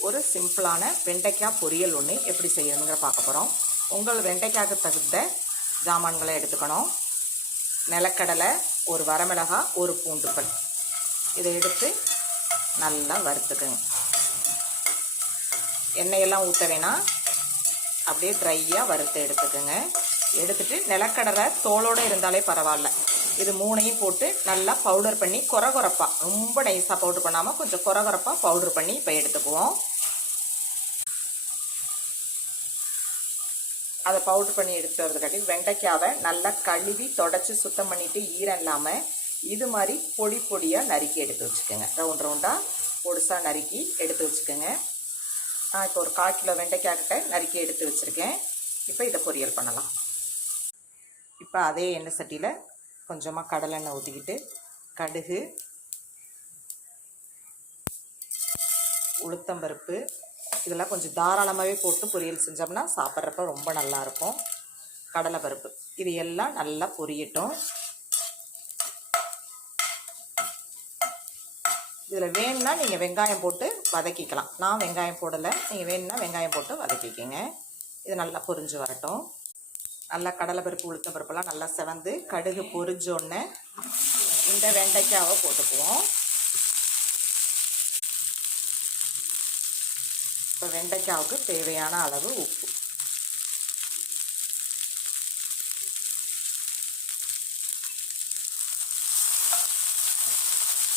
ஒரு சிம்பிளான வெண்டைக்காய் பொரியல் ஒன்று எப்படி செய்யணுங்கிற பார்க்க போகிறோம் உங்கள் வெண்டைக்காய்க்கு தகுந்த ஜாமான்களை எடுத்துக்கணும். நிலக்கடலை ஒரு வரமிளகாய் ஒரு பூண்டு பல் இதை எடுத்து நல்லா வறுத்துக்குங்க. எண்ணெயெல்லாம் ஊற்ற வேணாம் அப்படியே ட்ரையாக வறுத்து எடுத்துக்கோங்க. எடுத்துகிட்டு நிலக்கடலை தோலோடு இருந்தாலே பரவாயில்ல. இது மூணையும் போட்டு நல்லா பவுடர் பண்ணி கொர கொரப்பாக ரொம்ப நைஸாக பவுடர் பண்ணாமல் கொஞ்சம் கொர கொரப்பாக பவுடர் பண்ணி இப்போ எடுத்துக்குவோம். அதை பவுடர் பண்ணி எடுத்துகிட்டு வரதுக்காட்டி வெண்டைக்காவை நல்லா கழுவி தொடச்சி சுத்தம் பண்ணிவிட்டு ஈரம் இல்லாமல் இது மாதிரி பொடி பொடியாக நறுக்கி எடுத்து வச்சுக்கோங்க. ரவுண்ட் ரவுண்டாக பொடுசாக நறுக்கி எடுத்து வச்சுக்கோங்க. நான் இப்போ ஒரு கால் கிலோ வெண்டைக்காய் கிட்ட நறுக்கி எடுத்து வச்சுருக்கேன். இப்போ இதை பொரியல் பண்ணலாம். இப்போ அதே எண்ணெய் சட்டியில் கொஞ்சமாக கடலெண்ணெய் ஊற்றிக்கிட்டு கடுகு உளுத்தம்பருப்பு இதெல்லாம் கொஞ்சம் தாராளமாகவே போட்டு பொரியல் செஞ்சோம்னா சாப்பிட்றப்ப ரொம்ப நல்லாயிருக்கும் கடலைப்பருப்பு இது எல்லாம் நல்லா பொரியட்டும். இதில் வேணும்னா நீங்கள் வெங்காயம் போட்டு வதக்கிக்கலாம். நான் வெங்காயம் போடலை. நீங்கள் வேணும்னா வெங்காயம் போட்டு வதக்கிக்கங்க. இது நல்லா பொரிஞ்சு வரட்டும். நல்லா கடலைப்பருப்பு உளுத்தம் பருப்பெல்லாம் நல்லா செவந்து கடுகு பொரிஞ்சோடனே இந்த வெண்டைக்காவை போட்டுக்குவோம். இப்போ வெண்டைக்காவுக்கு தேவையான அளவு உப்பு.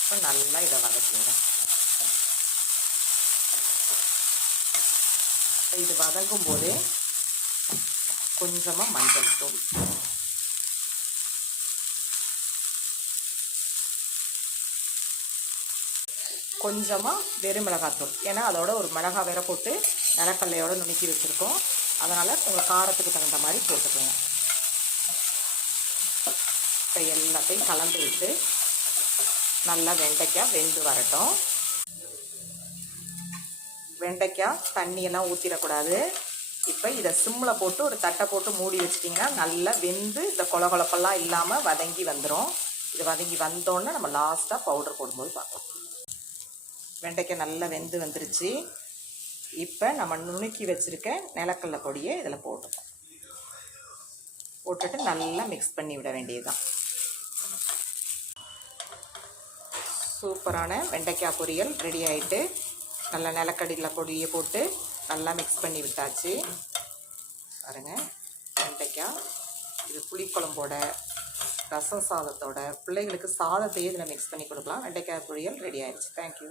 இப்போ நல்லா இதை வதக்கிடுறேன். இது வதங்கும் போதே கொஞ்சமாக மஞ்சள் தூள். கொஞ்சமாக வெறும் மிளகாத்தூள். ஏன்னா அதோட ஒரு மிளகா வேற போட்டு நிலக்கல்லையோடு நுணுக்கி வச்சுருக்கோம். அதனால் உங்கள் காரத்துக்கு தகுந்த மாதிரி போட்டுக்கோங்க. இப்போ எல்லாத்தையும் கலந்து விட்டு நல்லா வெண்டைக்காய் வெந்து வரட்டும். வெண்டைக்காய் தண்ணியெல்லாம் ஊற்றிடக்கூடாது இப்போ இதை சிம்மில் போட்டு ஒரு தட்டை போட்டு மூடி வச்சிட்டிங்கன்னா நல்லா வெந்து இந்த கொல கொலப்பெல்லாம் இல்லாமல் வதங்கி வந்துடும் இது வதங்கி வந்தோடனே நம்ம லாஸ்ட்டாக பவுடர் போடும்போது பார்க்கலாம் வெண்டைக்காய் நல்லா வெந்து வந்துருச்சு. இப்போ நம்ம நுணுக்கி வச்சுருக்க நிலக்கடலை பொடியை இதில் போட்டுப்போம். போட்டுட்டு நல்லா மிக்ஸ் பண்ணி விட வேண்டியதுதான். சூப்பரான வெண்டைக்காய் பொரியல் ரெடி ஆகிட்டு நல்லா நிலக்கடலை பொடியை போட்டு நல்லா மிக்ஸ் பண்ணி விட்டாச்சு. பாருங்க. வெண்டைக்காய் இது புளிக்குழம்போட ரசம் சாதத்தோட பிள்ளைங்களுக்கு சாதத்தையே இதில் மிக்ஸ் பண்ணி கொடுக்கலாம். வெண்டைக்காய் பொரியல் ரெடி ஆயிடுச்சு. தேங்க்யூ